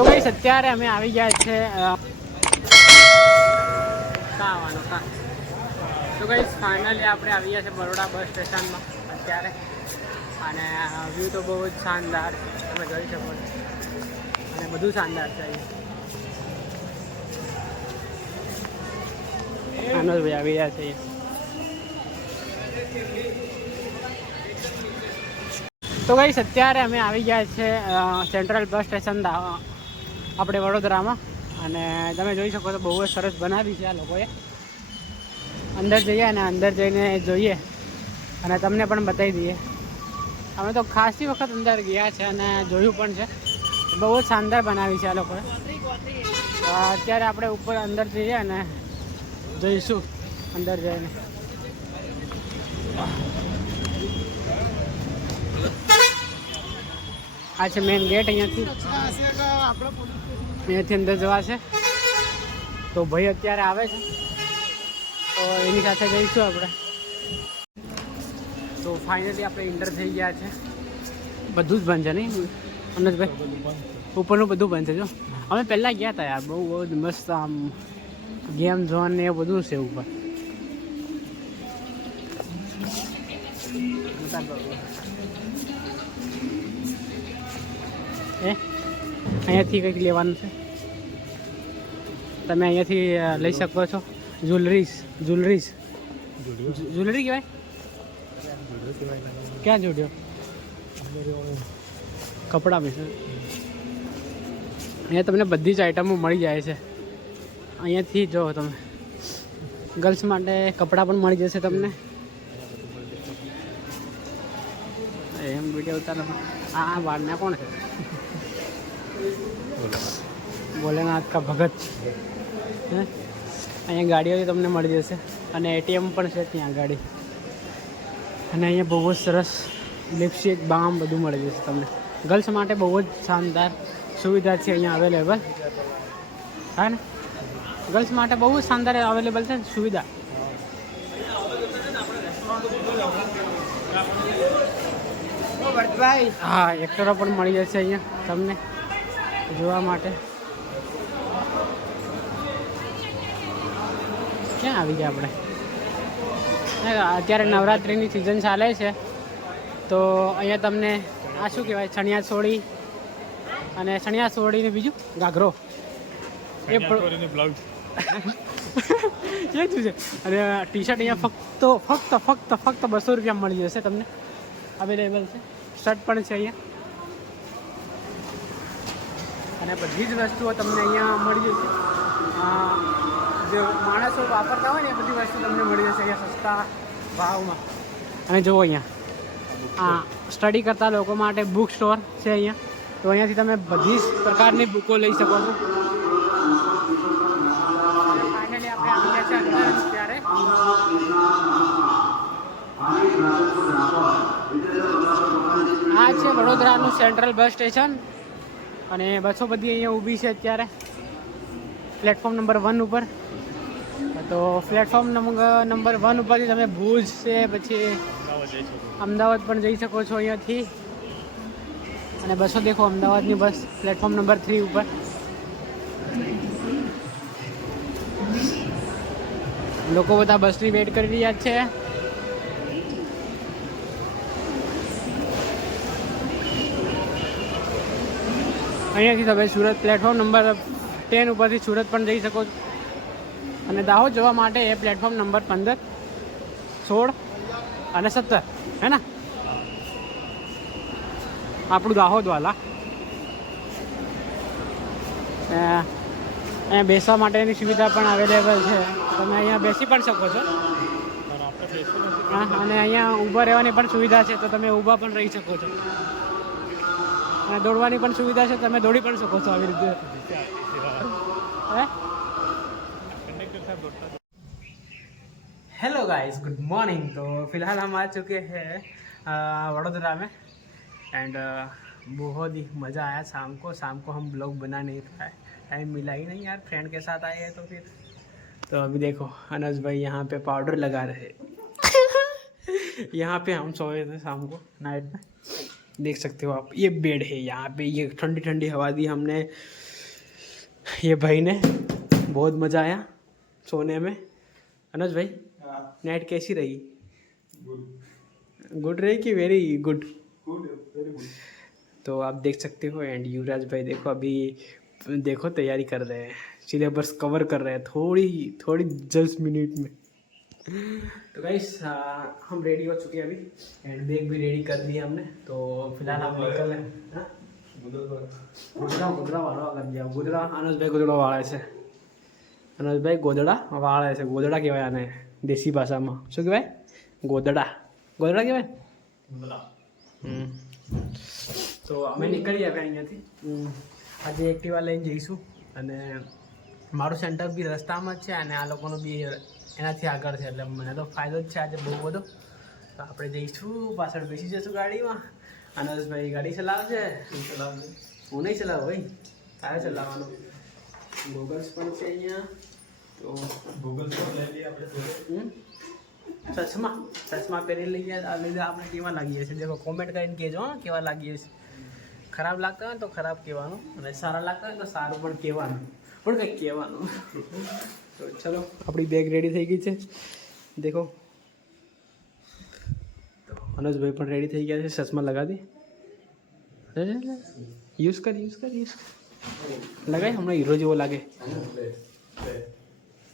તો ગાઈસ અત્યારે અમે આવી ગયા છે તો ગાઈસ ફાઇનલી આપણે આવી ગયા છે બરોડા બસ સ્ટેશનમાં અત્યારે અને વ્યૂ તો બહુ જ શાનદાર તમે જોઈ શકો છો અને બધું શાનદાર છે આનંદભાઈ આવી રહ્યા છે તો ગાઈસ અત્યારે અમે આવી ગયા છે સેન્ટ્રલ બસ સ્ટેશન આપણે વડોદરામાં અને તમે જોઈ શકો છો બહુ જ સરસ બનાવી છે આ લોકોએ અંદર જઈએ અને અંદર જઈને જોઈએ અને તમને પણ બતાવી દઈએ અમે તો ખાસી વખત અંદર ગયા છે અને જોયું પણ છે બહુ જ શાનદાર બનાવી છે આ લોકોએ અત્યારે આપણે ઉપર અંદર જઈએ અને જોઈશું અંદર જઈને આ છે મેઇન ગેટ અહીંયાથી અંદર જવા છે તો ભાઈ અત્યારે આવે છે તો એની સાથે જઈશું આપણે તો ફાઇનલી આપણે એન્ટર થઈ ગયા છે બધું જ બંધ છે નહીં અનસભાઈ ઉપરનું બધું બંધ છે જો અમે પહેલાં ગયા હતા યાર બહુ જ મસ્ત આમ ગેમ ઝોન ને એ બધું છે ઉપર અહીંયાથી કંઈક લેવાનું છે તમે અહીંયાથી લઈ શકો છો જ્વેલરી કહેવાય ક્યાં જોડ્યો કપડાં બી છે અહીંયા તમને બધી જ આઈટમો મળી જાય છે અહીંયાથી જો તમે ગર્લ્સ માટે કપડાં પણ મળી જશે તમને એમ વિડીયો ઉતારો આ વાળના કોણ છે ભોલેનાથ કા ભગત હે અહીંયા ગાડીઓ તમને મળી જશે અને એટીએમ પણ છે ત્યાં ગાડી અને અહીંયા બહુ જ સરસ લિપસ્ટિક બામ બધું મળી જશે તમને ગર્લ્સ માટે બહુ જ શાનદાર સુવિધા છે અહીંયા અવેલેબલ હા ને ગર્લ્સ માટે બહુ જ શાનદાર અવેલેબલ છે સુવિધા હા એક્ટરો પણ મળી જશે અહીંયા તમને જોવા માટે ક્યાં આવી ગયા આપણે અત્યારે નવરાત્રિની સિઝન ચાલે છે તો અહીંયા તમને આ શું કહેવાય ચણિયા ચોળી અને ચણિયા ચોળીને બીજું ઘાઘરો એ બ્લાઉઝ એ જ છે અને ટી શર્ટ અહીંયા ફક્ત 200 રૂપિયા મળી જશે તમને અવેલેબલ છે શર્ટ પણ છે અહીંયા અને બધી જ વસ્તુઓ તમને અહીંયા મળી જશે જે માણસો વાપરતા હોય ને એ બધી વસ્તુ તમને મળી જશે અહીંયા સસ્તા ભાવમાં અને જુઓ અહીંયા સ્ટડી કરતા લોકો માટે બુક સ્ટોર છે અહીંયા તો અહીંયાથી તમે બધી જ પ્રકારની બુકો લઈ શકો છો ફાઇનલી આપણે આવી ગયા છે અંદર ત્યારે આ છે વડોદરાનું સેન્ટ્રલ બસ સ્ટેશન અને બસો બધી અહીંયા ઊભી છે અત્યારે પ્લેટફોર્મ નંબર 1 ઉપર તો પ્લેટફોર્મ નંબર 1 ઉપરથી તમે ભુજ છે પછી અમદાવાદ પણ જઈ શકો છો અહીંયાથી અને બસો દેખો અમદાવાદની બસ પ્લેટફોર્મ નંબર 3 ઉપર લોકો બધા બસની વેઇટ કરી રહ્યા છે અહીંયાથી તમે સુરત પ્લેટફોર્મ નંબર 10 ઉપરથી સુરત પણ જઈ શકો છો અને દાહોદ જવા માટે એ પ્લેટફોર્મ નંબર 15 16 અને 17 હે ને આપણું દાહોદવાલા અહીંયા બેસવા માટેની સુવિધા પણ અવેલેબલ છે તમે અહીંયા બેસી પણ શકો છો હા અને અહીંયા ઊભા રહેવાની પણ સુવિધા છે તો તમે ઊભા પણ રહી શકો છો અને દોડવાની પણ સુવિધા છે તમે દોડી પણ શકો છો આવી રીતે हेलो गाइस गुड मॉर्निंग तो फिलहाल हम आ चुके हैं वडोदरा में एंड बहुत ही मज़ा आया शाम को हम ब्लॉग बना नहीं पाए टाइम मिला ही नहीं यार फ्रेंड के साथ आए हैं तो फिर तो अभी देखो अनस भाई यहाँ पे पाउडर लगा रहे यहाँ पे हम सोए थे शाम को नाइट में देख सकते हो आप ये बेड है यहाँ पे ये ठंडी ठंडी हवा दी हमने ये भाई ने बहुत मज़ा आया सोने में। अनुज भाई नाइट कैसी रही? गुड रही कि वेरी गुड? Very good. तो आप देख सकते हो। एंड युवराज भाई देखो अभी देखो तैयारी कर रहे हैं, सिलेबस कवर कर रहे हैं थोड़ी 10 मिनट में। तो गाइस हम रेडी हो चुके हैं अभी एंड बैग भी रेडी कर दिया हमने। तो फिलहाल हम निकल रहे हैं। ગોદડા વાળો કરી દે ગોદડા આનંદભાઈ ગોદડો વાળે છે આનંદભાઈ ગોદડા વાળે છે ગોદડા કહેવાય આને દેશી ભાષામાં શું કહેવાય ગોદડા કહેવાય તો અમે નીકળી આવ્યા અહીંયાથી આજે એક્ટિવા લઈને જઈશું અને મારું સેન્ટર બી રસ્તામાં જ છે અને આ લોકોનું બી એનાથી આગળ છે એટલે મને તો ફાયદો જ છે આજે બહુ બધો તો આપણે જઈશું પાછળ બેસી જઈશું ગાડીમાં આનંદભાઈ ગાડી ચલાવશે હું નહીં ચલાવું ભાઈ તારે ચલાવવાનું ગોગલ્સ પણ છે અહીંયા તો ગૂગલ પર લઈ લઈએ આપણે ચશ્મા પહેરી લઈએ આપણે કેવા લાગીએ છીએ દેખો કોમેન્ટ કરીને કહેજો કેવા લાગીએ છીએ ખરાબ લાગતા હોય તો ખરાબ કહેવાનું અને સારા લાગતા હોય તો સારું પણ કહેવાનું પણ કંઈક કહેવાનું તો ચલો આપણી બેગ રેડી થઈ ગઈ છે દેખો તો અનુજભાઈ પણ રેડી થઈ ગયા છે ચશ્મા લગા દે યુઝ કર લગાય હમણાં હીરો જેવો લાગે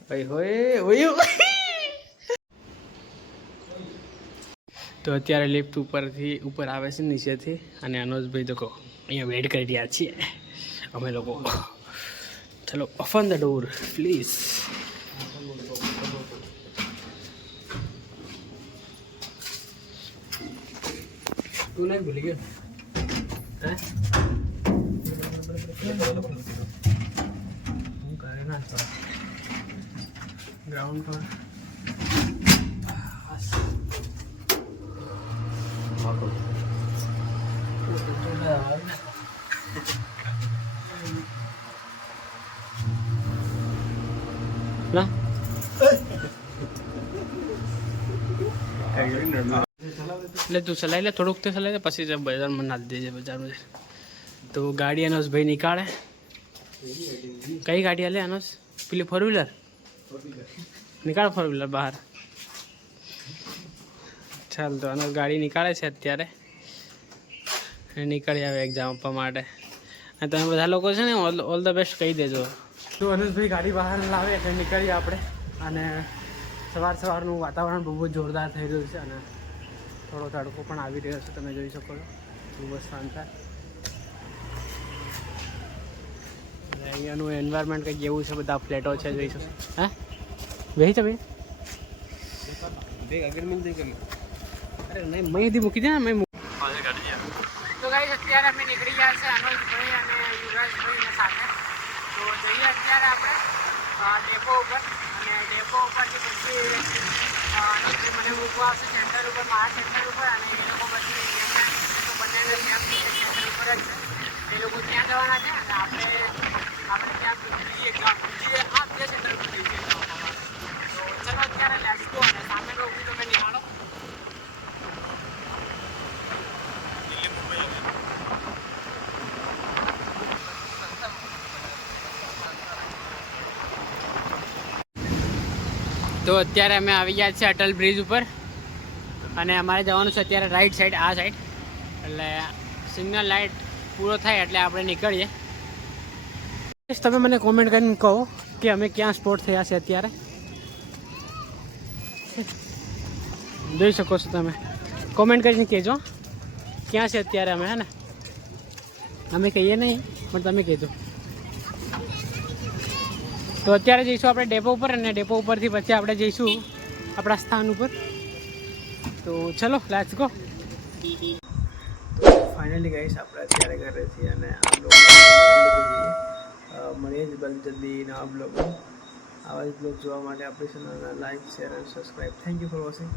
ભાઈ હોય તો અત્યારે લિફ્ટ ઉપર આવે છે નીચેથી અને અનુજભાઈ દેખો અહીંયા વેઇટ કરી રહ્યા છીએ અમે લોકો ચલો ઓપન ધ ડોર પ્લીઝ તું નહીં ભૂલી ગયો હે હું કરે ના ગ્રાઉન્ડ પર ના એટલે તું ચલાવી લે થોડુંક તો ચલાવી લે પછી બજારમાં નાખી દેજે બજારમાં તો ગાડી અનુજ ભાઈ નીકાળે કઈ ગાડી હાલે અનુજ પેલી 4 વ્હીલર નીકાળ 4 વ્હીલર બહાર ચાલ તો અનુજ ગાડી નીકાળે છે અત્યારે નીકળી આવે એક્ઝામ આપવા માટે અને તમે બધા લોકો છે ને ઓલ ધ બેસ્ટ કહી દેજો તો અનુજભાઈ ગાડી બહાર લાવે એટલે નીકળીએ આપણે અને સવારનું વાતાવરણ બહુ જ જોરદાર થઈ રહ્યું છે અને થોડો તડકો પણ આવી રહ્યો છે તમે જોઈ શકો છો બહુ જ શાનદાર અને અહીંયાનું એન્વાયરમેન્ટ કંઈક એવું છે બધા ફ્લેટો છે જોઈ શકો હા વહી છે ભાઈ અરે નહીં મહીથી મૂકી દે ને મેં તો ગાઈસ અત્યારે અમે નીકળી ગયા છે અનુજભાઈ અને યુવરાજભાઈ સાથે તો જઈએ અત્યારે આપણે ડેપો ઉપર અને ડેપો ઉપરથી પછી અનુજભાઈ મને મૂકવા આવશે સેન્ટર ઉપર મારા સેન્ટર ઉપર અને એ લોકો પછી બંનેને સેમ સેન્ટર ઉપર જ છે એ લોકો ત્યાં જવાના છે અને આપણે ત્યાં બીજી આ બે સેન્ટર ઉપર જઈએ તો ચલો અત્યારે લેટ્સ ગો અને સામેનો ઊભી તમે નિહાળો તો અત્યારે અમે આવી ગયા છીએ અટલ બ્રિજ ઉપર અને અમારે જવાનું છે અત્યારે રાઈટ સાઈડ આ સાઈડ એટલે સિગ્નલ લાઇટ પૂરો થાય એટલે આપણે નીકળીએ તમે મને કોમેન્ટ કરીને કહો કે અમે ક્યાં સ્પોટ થયા છે અત્યારે જોઈ શકો છો તમે કોમેન્ટ કરીને કહેજો ક્યાં છે અત્યારે અમે હે ને અમે કહીએ નહીં પણ તમે કહેજો તો અત્યારે જઈશું આપણે ડેપો ઉપર અને ડેપો ઉપરથી પછી આપણે જઈશું આપણા સ્થાન ઉપર તો ચલો લેટ્સ ગો ફાઇનલી ગાઈસ આપણે અત્યારે ઘરે છીએ અને આ બ્લોગ મળીએ જ જલ્દી નવા બ્લોગ આવા જ બ્લોગ જોવા માટે આપણી ચેનલને લાઈક શેર અને subscribe thank you for watching